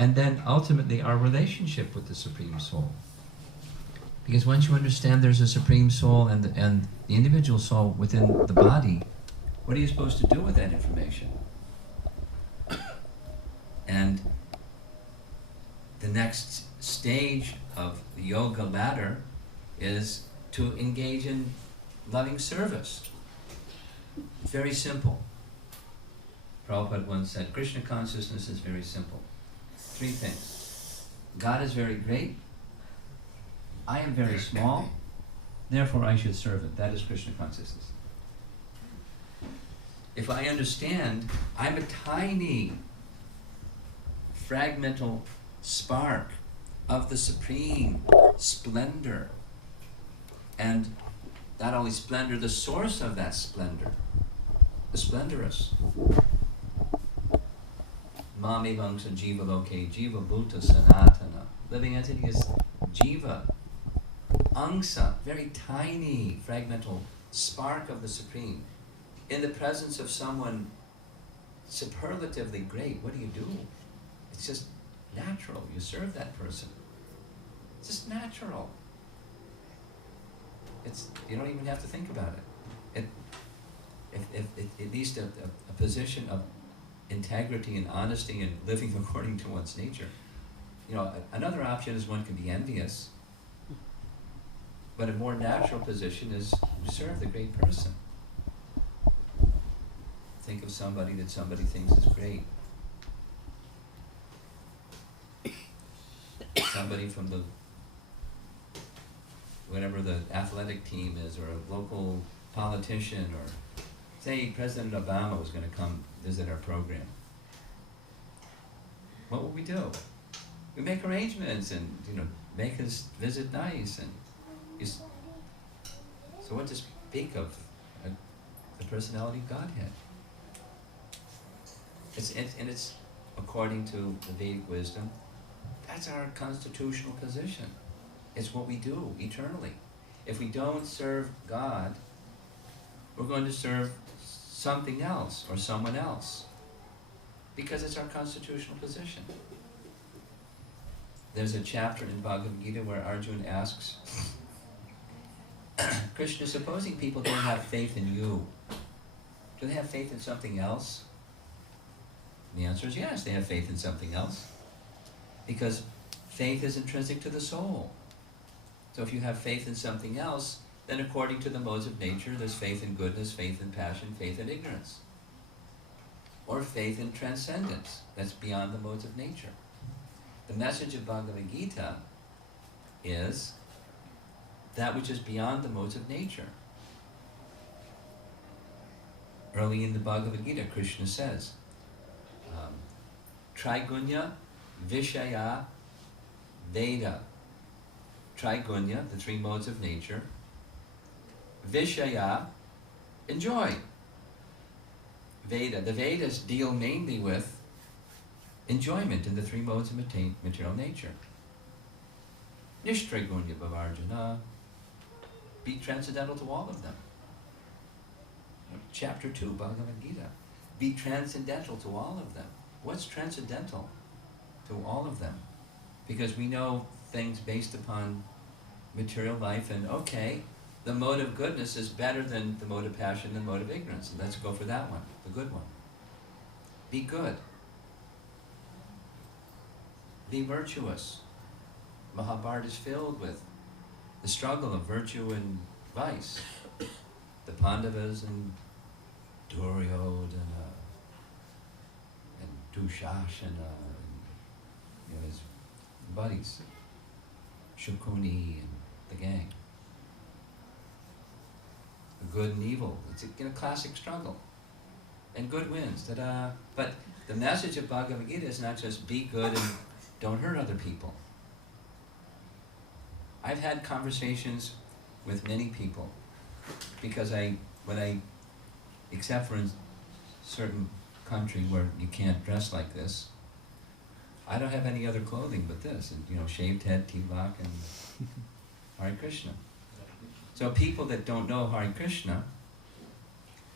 and then ultimately our relationship with the Supreme Soul. Because once you understand there's a Supreme Soul and the individual soul within the body, what are you supposed to do with that information? And the next stage of the yoga ladder is to engage in loving service. Very simple. Prabhupada once said, Krishna consciousness is very simple. 3 things. God is very great. I am very small. Therefore I should serve it. That is Krishna consciousness. If I understand I'm a tiny fragmental spark of the supreme splendor, and not only splendor, the source of that splendor, the splendorous. Mami Vangsa Jiva Loke, Jiva Bhuta Sanatana. Living entity is Jiva. Angsa, very tiny, fragmental spark of the Supreme. In the presence of someone superlatively great, what do? It's just natural. You serve that person. It's just natural. You don't even have to think about it. At least a position of integrity and honesty and living according to one's nature. Another option is one can be envious, but a more natural position is to serve the great person. Think of somebody that somebody thinks is great. Somebody from whatever the athletic team is, or a local politician, or say President Obama was going to come visit our program. What would we do? We make arrangements and make his visit nice, and so what to speak of the personality of Godhead? It's according to the Vedic wisdom. That's our constitutional position. It's what we do eternally. If we don't serve God, we're going to serve something else or someone else, because it's our constitutional position. There's a chapter in Bhagavad Gita where Arjuna asks, Krishna, supposing people don't have faith in you, do they have faith in something else? And the answer is yes, they have faith in something else. Because faith is intrinsic to the soul. So if you have faith in something else, then according to the modes of nature, there's faith in goodness, faith in passion, faith in ignorance. Or faith in transcendence, that's beyond the modes of nature. The message of Bhagavad Gita is that which is beyond the modes of nature. Early in the Bhagavad Gita, Krishna says, Trigunya Vishaya Veda. Trigunya, the 3 modes of nature. Vishaya, enjoy. Veda, the Vedas deal mainly with enjoyment in the 3 modes of material nature. Nishtrigunya Bhavarjana, be transcendental to all of them. Chapter 2, Bhagavad Gita, be transcendental to all of them. What's transcendental to all of them? Because we know things based upon material life, and okay, the mode of goodness is better than the mode of passion, the mode of ignorance. And let's go for that one, the good one. Be good. Be virtuous. Mahabharata is filled with the struggle of virtue and vice. The Pandavas and Duryodhana and Dushashana and his buddies, Shukuni and the gang. The good and evil. It's a classic struggle. And good wins. Ta-da! But the message of Bhagavad Gita is not just be good and don't hurt other people. I've had conversations with many people because except for in certain country where you can't dress like this, I don't have any other clothing but this, and shaved head, tilak, and Hare Krishna. So people that don't know Hare Krishna,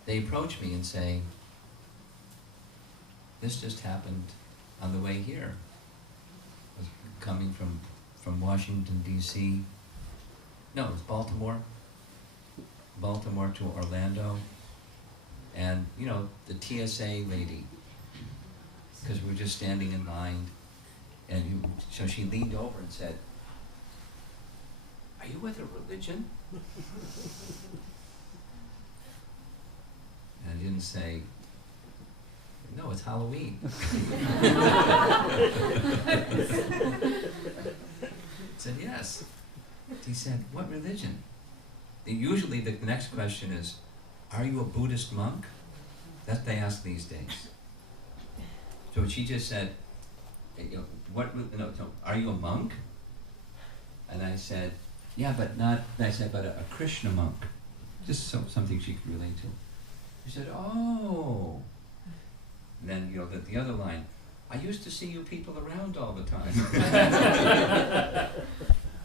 they approach me and say, this just happened on the way here. coming from Washington, D.C. No, it was Baltimore to Orlando. And, you know, the TSA lady, because we were just standing in line, and so she leaned over and said, "Are you with a religion?" And I didn't say, "No, it's Halloween." I said, "Yes." He said, "What religion?" And usually the next question is, "Are you a Buddhist monk?" That's what they ask these days. So she just said, you know, no, "Are you a monk?" And I said, "Yeah, but not," I said, "but a Krishna monk." Just something she could relate to. She said, "Oh." And then, you know, the other line, "I used to see you people around all the time."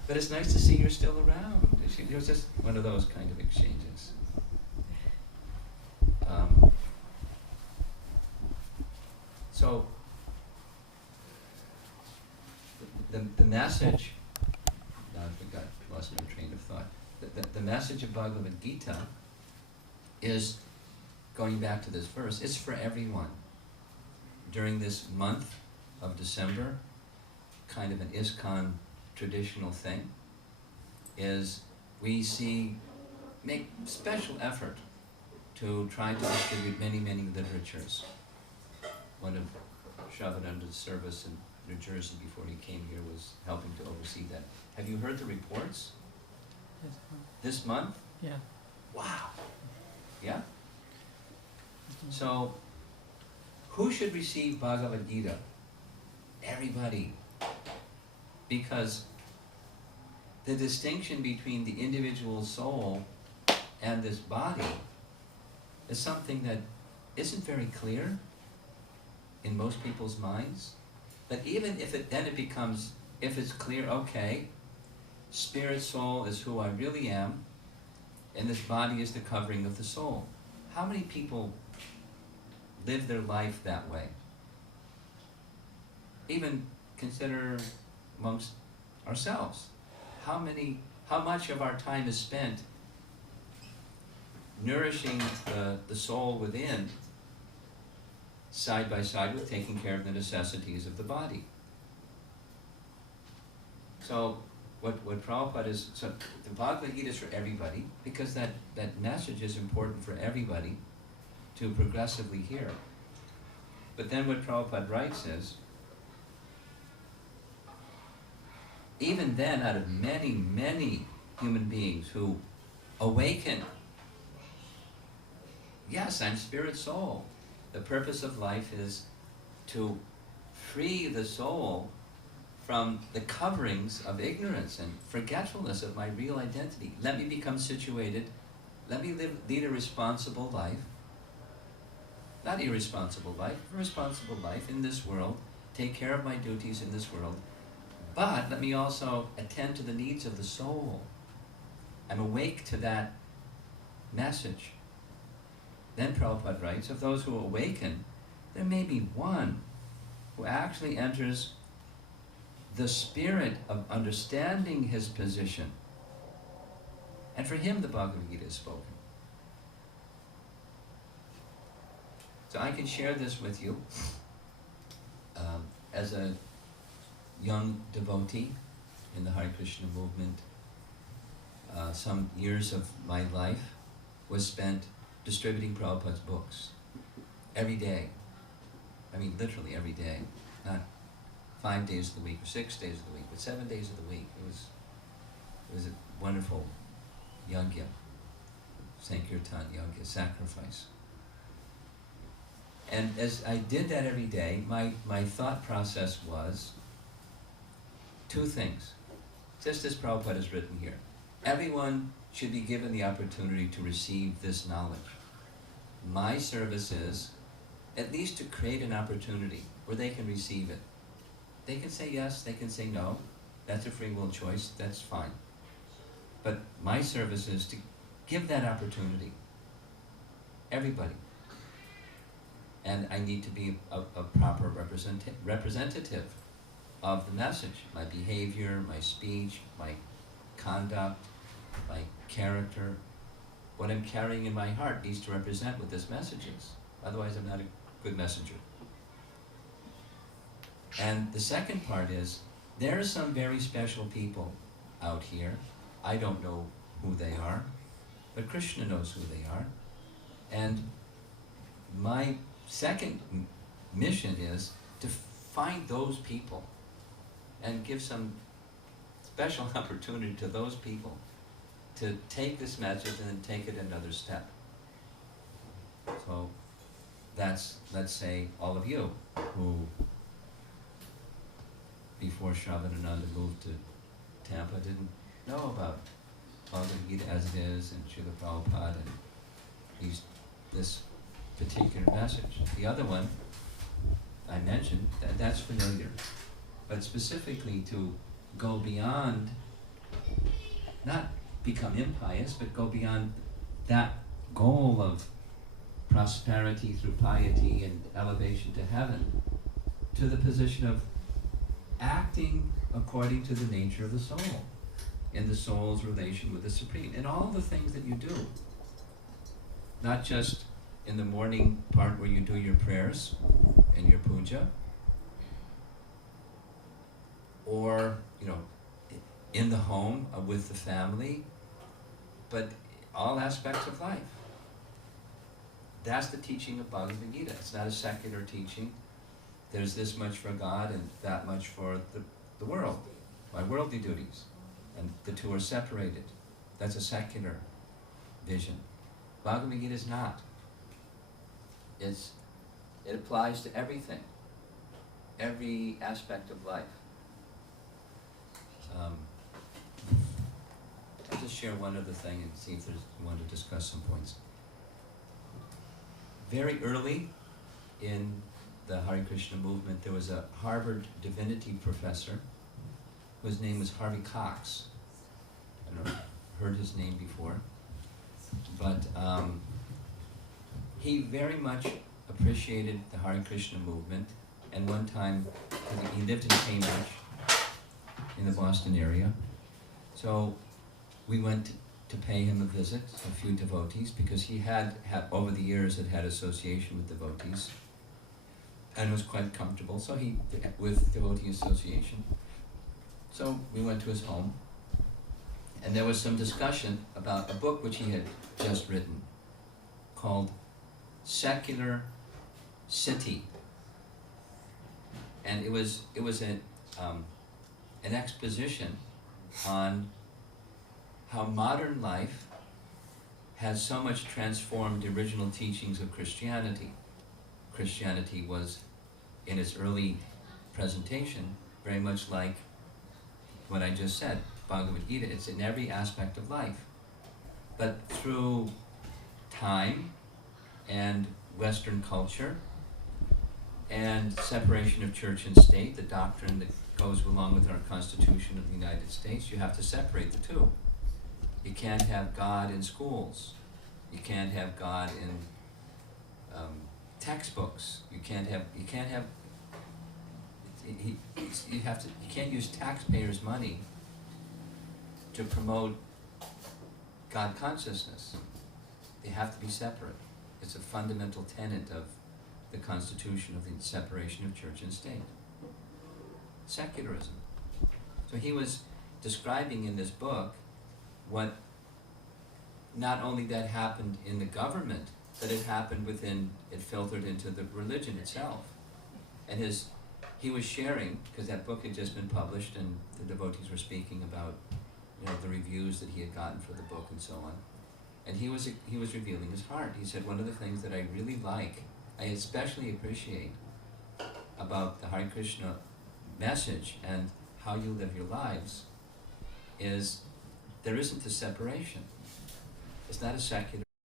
But it's nice to see you're still around. It was just one of those kind of exchanges. So, the message, now I lost my train of thought. The message of Bhagavad Gita is, going back to this verse, it's for everyone. During this month of December, kind of an ISKCON traditional thing, is we make special effort to try to distribute many, many literatures. One of Shravananda's service in New Jersey before he came here was helping to oversee that. Have you heard the reports? Yes. This month? Yeah. Wow. Yeah? So, who should receive Bhagavad Gita? Everybody. Because the distinction between the individual soul and this body is something that isn't very clear in most people's minds. But even if if it's clear, okay, spirit soul is who I really am, and this body is the covering of the soul. How many people live their life that way? Even consider amongst ourselves. How much of our time is spent nourishing the soul within, side by side with taking care of the necessities of the body? So what Prabhupada is, so the Bhagavad Gita is for everybody, because that message is important for everybody to progressively hear. But then what Prabhupada writes is, even then, out of many, many human beings who awaken, yes, I'm spirit soul. The purpose of life is to free the soul from the coverings of ignorance and forgetfulness of my real identity. Let me become situated. Let me lead a responsible life. Not irresponsible life, a responsible life in this world. Take care of my duties in this world. But let me also attend to the needs of the soul. I'm awake to that message. Then Prabhupada writes, of those who awaken, there may be one who actually enters the spirit of understanding his position. And for him the Bhagavad Gita is spoken. So I can share this with you as a young devotee in the Hare Krishna movement. Some years of my life was spent distributing Prabhupada's books every day. I mean, literally every day. Not 5 days of the week or 6 days of the week, but 7 days of the week. It was a wonderful yajna, Sankirtan yajna, sacrifice. And as I did that every day, my thought process was two things, just as Prabhupada has written here. Everyone should be given the opportunity to receive this knowledge. My service is at least to create an opportunity where they can receive it. They can say yes, they can say no. That's a free will choice, that's fine. But my service is to give that opportunity. Everybody. And I need to be a proper representative of the message. My behavior, my speech, my conduct, my character, what I'm carrying in my heart needs to represent what this message is. Otherwise, I'm not a good messenger. And the second part is, there are some very special people out here. I don't know who they are, but Krishna knows who they are. And my second mission is to find those people and give some special opportunity to those people to take this message and then take it another step. So that's, let's say, all of you who, before Shravanananda moved to Tampa, didn't know about Bhagavad Gita as it is, and Srila Prabhupada, and this particular message. The other one I mentioned, that's familiar. But specifically to go beyond, not become impious, but go beyond that goal of prosperity through piety and elevation to heaven, to the position of acting according to the nature of the soul, in the soul's relation with the Supreme, in all the things that you do. Not just in the morning part where you do your prayers and your puja, or, in the home with the family, but all aspects of life. That's the teaching of Bhagavad Gita. It's not a secular teaching. There's this much for God and that much for the world, my worldly duties. And the two are separated. That's a secular vision. Bhagavad Gita is not. It applies to everything, every aspect of life. I'll just share one other thing and see if there's one to discuss some points. Very early in the Hare Krishna movement, there was a Harvard divinity professor whose name was Harvey Cox. I don't know if you've heard his name before, but he very much appreciated the Hare Krishna movement, and one time, he lived in Cambridge, in the Boston area, so we went to pay him a visit, a few devotees, because he had over the years had association with devotees, and was quite comfortable, so with devotee association. So we went to his home, and there was some discussion about a book which he had just written, called Secular City. And it was an exposition on how modern life has so much transformed the original teachings of Christianity. Christianity was, in its early presentation, very much like what I just said, Bhagavad Gita. It's in every aspect of life. But through time and Western culture and separation of church and state, the doctrine that goes along with our Constitution of the United States, you have to separate the two. You can't have God in schools. You can't have God in textbooks. You can't use taxpayers' money to promote God consciousness. They have to be separate. It's a fundamental tenet of the Constitution of the separation of church and state. Secularism. So he was describing in this book what not only that happened in the government, but it happened within, it filtered into the religion itself. And he was sharing, because that book had just been published and the devotees were speaking about the reviews that he had gotten for the book and so on. And he was revealing his heart. He said, one of the things that I really like, I especially appreciate about the Hare Krishna message and how you live your lives is there isn't a separation. It's not a secular